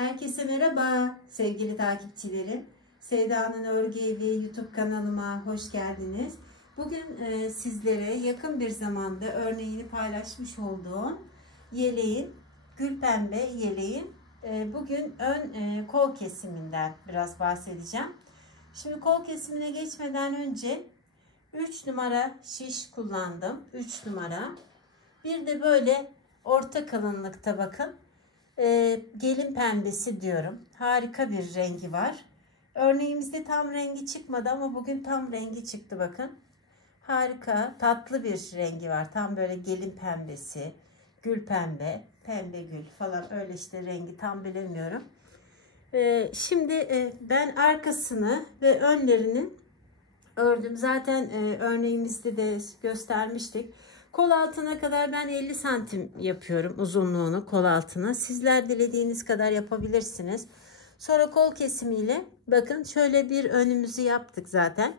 Herkese merhaba sevgili takipçilerim. Sevda'nın Örgü Evi YouTube kanalıma hoş geldiniz. Bugün sizlere yakın bir zamanda örneğini paylaşmış olduğum yeleğin, gül pembe yeleğin bugün ön kol kesiminden biraz bahsedeceğim. Şimdi kol kesimine geçmeden önce 3 numara şiş kullandım. 3 numara. Bir de böyle orta kalınlıkta bakın. Gelin pembesi diyorum. Harika bir rengi var. Örneğimizde tam rengi çıkmadı ama bugün tam rengi çıktı bakın. Harika, tatlı bir rengi var. Tam böyle gelin pembesi, gül pembe, pembe gül falan öyle işte rengi tam bilemiyorum. Şimdi ben arkasını ve önlerini ördüm. Zaten örneğimizde de göstermiştik. Kol altına kadar ben 50 santim yapıyorum uzunluğunu kol altına. Sizler dilediğiniz kadar yapabilirsiniz. Sonra kol kesimiyle bakın şöyle bir önümüzü yaptık zaten.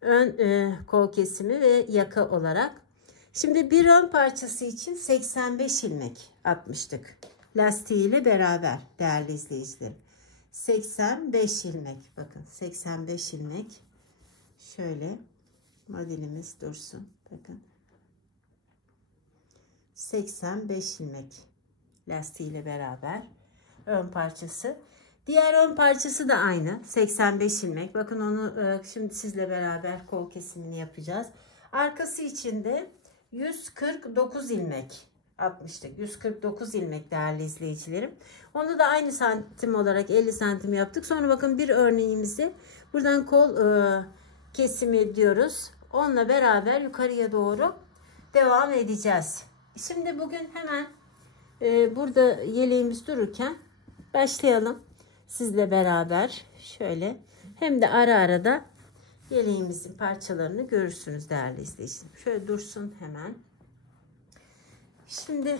Ön kol kesimi ve yaka olarak. Şimdi bir ön parçası için 85 ilmek atmıştık. Lastiğiyle beraber değerli izleyicilerim. 85 ilmek bakın 85 ilmek. Şöyle modelimiz dursun bakın. 85 ilmek lastiğiyle beraber ön parçası. Diğer ön parçası da aynı 85 ilmek. Bakın onu şimdi sizle beraber kol kesimini yapacağız. Arkası için de 149 ilmek atmıştık. 149 ilmek değerli izleyicilerim. Onu da aynı santim olarak 50 santim yaptık. Sonra bakın bir örneğimizi buradan kol kesimi diyoruz. Onunla beraber yukarıya doğru devam edeceğiz. Şimdi bugün hemen burada yeleğimiz dururken başlayalım sizle beraber. Şöyle hem de ara ara da yeleğimizin parçalarını görürsünüz değerli izleyicilerim. Şöyle dursun hemen. Şimdi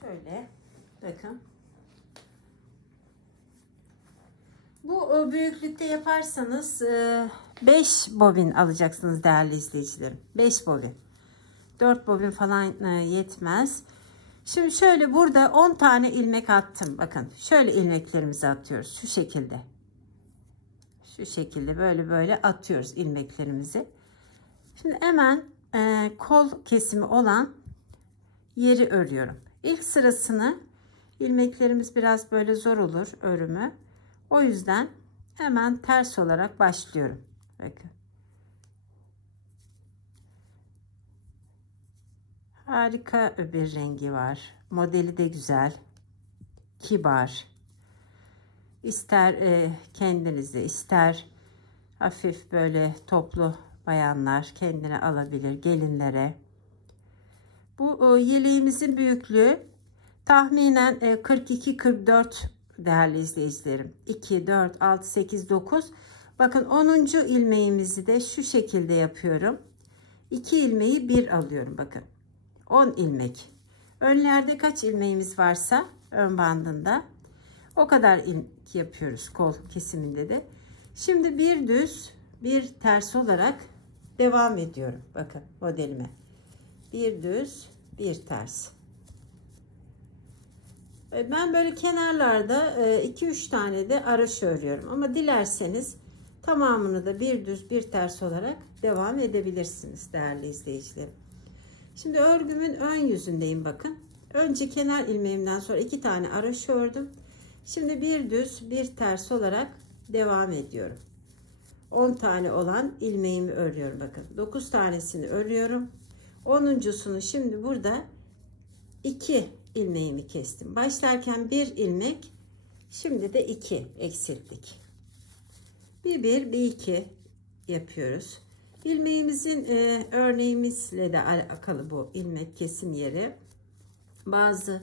şöyle bakın. Bu büyüklükte yaparsanız 5 bobin alacaksınız değerli izleyicilerim. 5 bobin. 4 bobin falan yetmez. Şimdi şöyle burada 10 tane ilmek attım. Bakın şöyle ilmeklerimizi atıyoruz. Şu şekilde. Şu şekilde böyle atıyoruz ilmeklerimizi. Şimdi hemen kol kesimi olan yeri örüyorum. İlk sırasını ilmeklerimiz biraz böyle zor olur örümü. O yüzden hemen ters olarak başlıyorum. Bakın. Harika bir rengi var. Modeli de güzel. Kibar. İster kendinize ister hafif böyle toplu bayanlar kendine alabilir gelinlere. Bu yeleğimizin büyüklüğü tahminen 42-44 değerli izleyicilerim. 2, 4, 6, 8, 9. Bakın 10. ilmeğimizi de şu şekilde yapıyorum. 2 ilmeği bir alıyorum bakın. 10 ilmek. Önlerde kaç ilmeğimiz varsa ön bandında o kadar ilmek yapıyoruz kol kesiminde de. Şimdi bir düz bir ters olarak devam ediyorum. Bakın modelime. Bir düz bir ters. Ben böyle kenarlarda 2-3 tane de araş örüyorum. Ama dilerseniz tamamını da bir düz bir ters olarak devam edebilirsiniz değerli izleyicilerim. Şimdi örgümün ön yüzündeyim bakın. Önce kenar ilmeğimden sonra 2 tane araş ördüm. Şimdi bir düz bir ters olarak devam ediyorum. 10 tane olan ilmeğimi örüyorum bakın. 9 tanesini örüyorum. 10'uncusunu şimdi burada 2 ilmeğimi kestim. Başlarken 1 ilmek, şimdi de 2 eksilttik. Bir 2 yapıyoruz. İlmeğimizin örneğimizle de alakalı bu ilmek kesim yeri. Bazı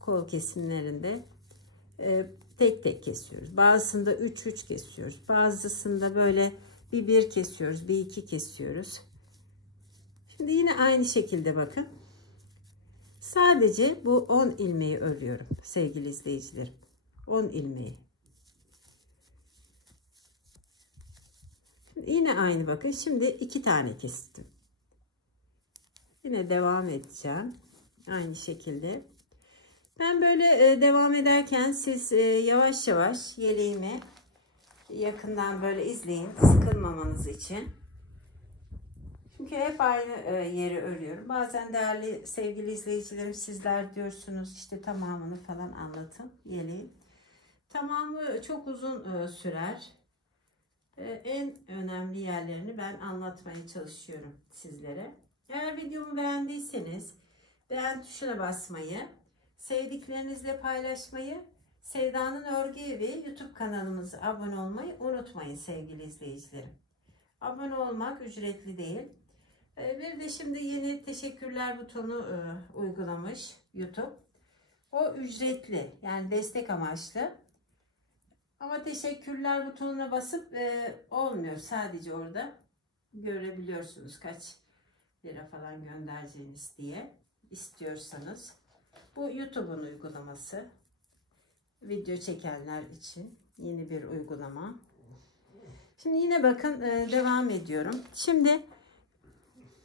kol kesimlerinde tek tek kesiyoruz. Bazısında 3 kesiyoruz. Bazısında böyle bir kesiyoruz, bir 2 kesiyoruz. Şimdi yine aynı şekilde bakın. Sadece bu 10 ilmeği örüyorum sevgili izleyicilerim. 10 ilmeği. Yine aynı bakın. Şimdi 2 tane kestim. Yine devam edeceğim. Aynı şekilde. Ben böyle devam ederken siz yavaş yavaş yeleğimi yakından böyle izleyin, sıkılmamanız için. Çünkü hep aynı yeri örüyorum. Bazen değerli sevgili izleyicilerim, sizler diyorsunuz işte tamamını falan anlatın yeleğin. Tamamı çok uzun sürer. En önemli yerlerini ben anlatmaya çalışıyorum sizlere. Eğer videomu beğendiyseniz beğen tuşuna basmayı, sevdiklerinizle paylaşmayı, Sevda'nın Örgü Evi YouTube kanalımıza abone olmayı unutmayın sevgili izleyicilerim. Abone olmak ücretli değil. Bir de şimdi yeni teşekkürler butonu uygulamış YouTube. O ücretli, yani destek amaçlı. Ama teşekkürler butonuna basıp olmuyor. Sadece orada görebiliyorsunuz kaç lira falan göndereceğiniz diye istiyorsanız. Bu YouTube'un uygulaması. Video çekenler için yeni bir uygulama. Şimdi yine bakın devam ediyorum. Şimdi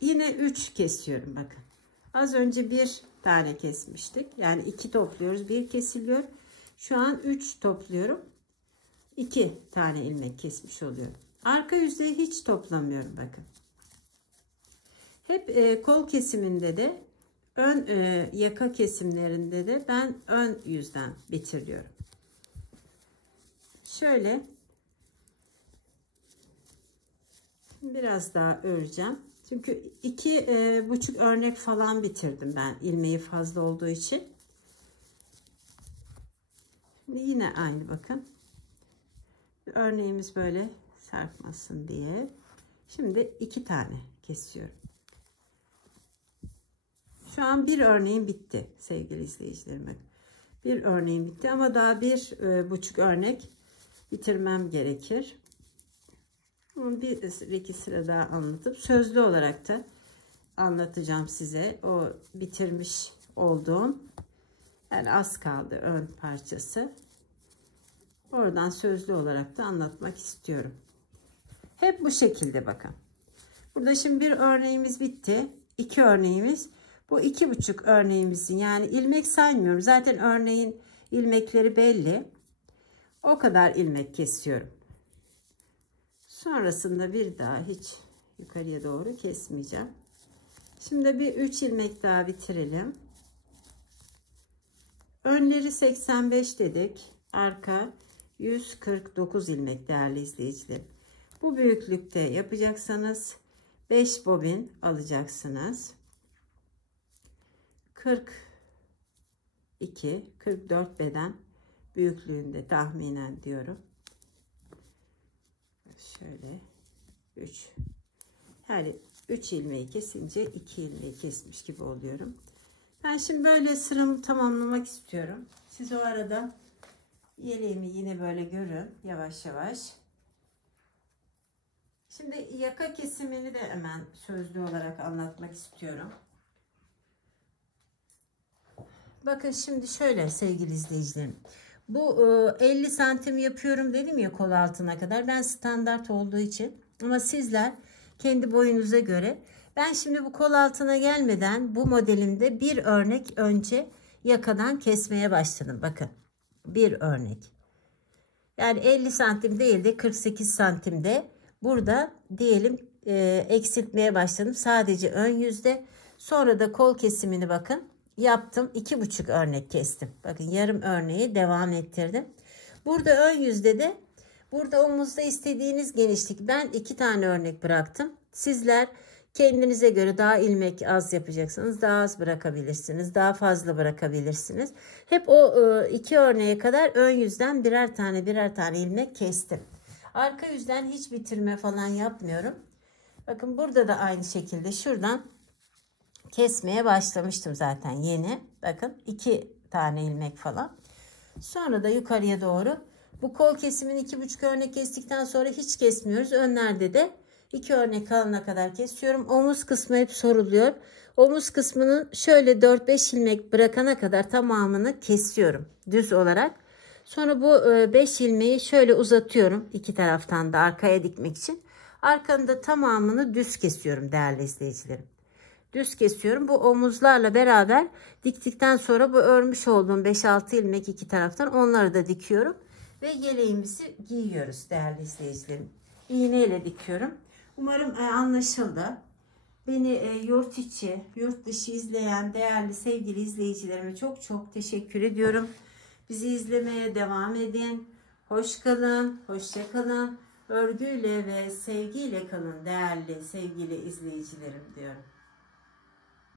yine 3 kesiyorum bakın. Az önce bir tane kesmiştik. Yani 2 topluyoruz. 1 kesiliyor. Şu an 3 topluyorum. 2 tane ilmek kesmiş oluyorum. Arka yüzdeyi hiç toplamıyorum bakın. Hep kol kesiminde de ön yaka kesimlerinde de ben ön yüzden bitiriyorum. Şöyle biraz daha öreceğim. Çünkü 2,5 örnek falan bitirdim ben ilmeği fazla olduğu için. Şimdi yine aynı bakın. Örneğimiz böyle sarkmasın diye. Şimdi 2 tane kesiyorum. Şu an bir örneğim bitti sevgili izleyicilerim. Bir örneğim bitti ama daha 1,5 örnek bitirmem gerekir. Bir iki sıra daha anlatıp sözlü olarak da anlatacağım size. O bitirmiş olduğum, yani az kaldı ön parçası. Oradan sözlü olarak da anlatmak istiyorum. Hep bu şekilde bakın. Burada şimdi bir örneğimiz bitti. 2 örneğimiz. Bu 2,5 örneğimizin, yani ilmek saymıyorum. Zaten örneğin ilmekleri belli. O kadar ilmek kesiyorum. Sonrasında bir daha hiç yukarıya doğru kesmeyeceğim. Şimdi bir 3 ilmek daha bitirelim. Önleri 85 dedik. Arka 149 ilmek değerli izleyicilerim. Bu büyüklükte yapacaksanız 5 bobin alacaksınız. 44 beden büyüklüğünde tahminen diyorum. Şöyle 3, yani 3 ilmeği kesince 2 ilmeği kesmiş gibi oluyorum. Ben şimdi böyle sıramı tamamlamak istiyorum. Siz o arada yeleğimi yine böyle görün yavaş yavaş. Şimdi yaka kesimini de hemen sözlü olarak anlatmak istiyorum. Bakın şimdi şöyle sevgili izleyicilerim. Bu 50 santim yapıyorum dedim ya kol altına kadar. Ben standart olduğu için, ama sizler kendi boyunuza göre. Ben şimdi bu kol altına gelmeden bu modelimde bir örnek önce yakadan kesmeye başladım. Bakın bir örnek. Yani 50 santim değil de 48 santimde burada diyelim eksiltmeye başladım. Sadece ön yüzde. Sonra da kol kesimini bakın yaptım. 2,5 örnek kestim. Bakın yarım örneği devam ettirdim. Burada ön yüzde de, burada omuzda istediğiniz genişlik. Ben 2 tane örnek bıraktım. Sizler kendinize göre daha ilmek az yapacaksanız daha az bırakabilirsiniz. Daha fazla bırakabilirsiniz. Hep o 2 örneğe kadar ön yüzden birer tane ilmek kestim. Arka yüzden hiç bitirme falan yapmıyorum. Bakın burada da aynı şekilde şuradan kesmeye başlamıştım zaten yeni. Bakın 2 tane ilmek falan. Sonra da yukarıya doğru bu kol kesimini 2,5 örnek kestikten sonra hiç kesmiyoruz. Önlerde de 2 örnek kalana kadar kesiyorum. Omuz kısmı hep soruluyor. Omuz kısmının şöyle 4-5 ilmek bırakana kadar tamamını kesiyorum düz olarak. Sonra bu 5 ilmeği şöyle uzatıyorum iki taraftan da arkaya dikmek için. Arkanın da tamamını düz kesiyorum değerli izleyicilerim. düz kesiyorum. Bu omuzlarla beraber diktikten sonra bu örmüş olduğum 5-6 ilmek iki taraftan onları da dikiyorum. Ve yeleğimizi giyiyoruz değerli izleyicilerim. İğneyle dikiyorum. Umarım anlaşıldı. Beni yurt içi, yurt dışı izleyen değerli sevgili izleyicilerime çok çok teşekkür ediyorum. Bizi izlemeye devam edin. Hoş kalın, hoşça kalın. Örgüyle ve sevgiyle kalın değerli sevgili izleyicilerim diyorum.